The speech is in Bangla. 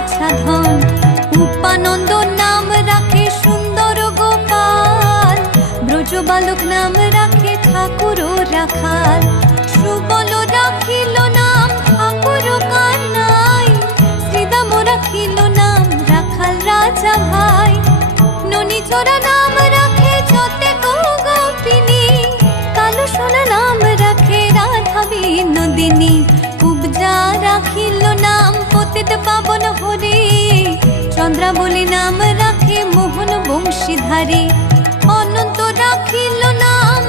বাছা ধন। উপানন্দ নাম রাখে সুন্দর গোপাল, ব্রজ বালক নাম রাখে ঠাকুর রাখাল। সুবল রাখিল নাম ঠাকুর কানাই, শ্রীদাম রাখিল নাম রাখাল রাজা ভাই। ননীচরা নাম রাখে যতে গোপিনী, কালো সোনা নাম রাখে রাধা বিনোদিনী। কুবজা রাখিল নাম পতিত পাবন হরি, চন্দ্রাবলী নাম রাখে মোহন বংশীধারী। অনন্ত রাখিল নাম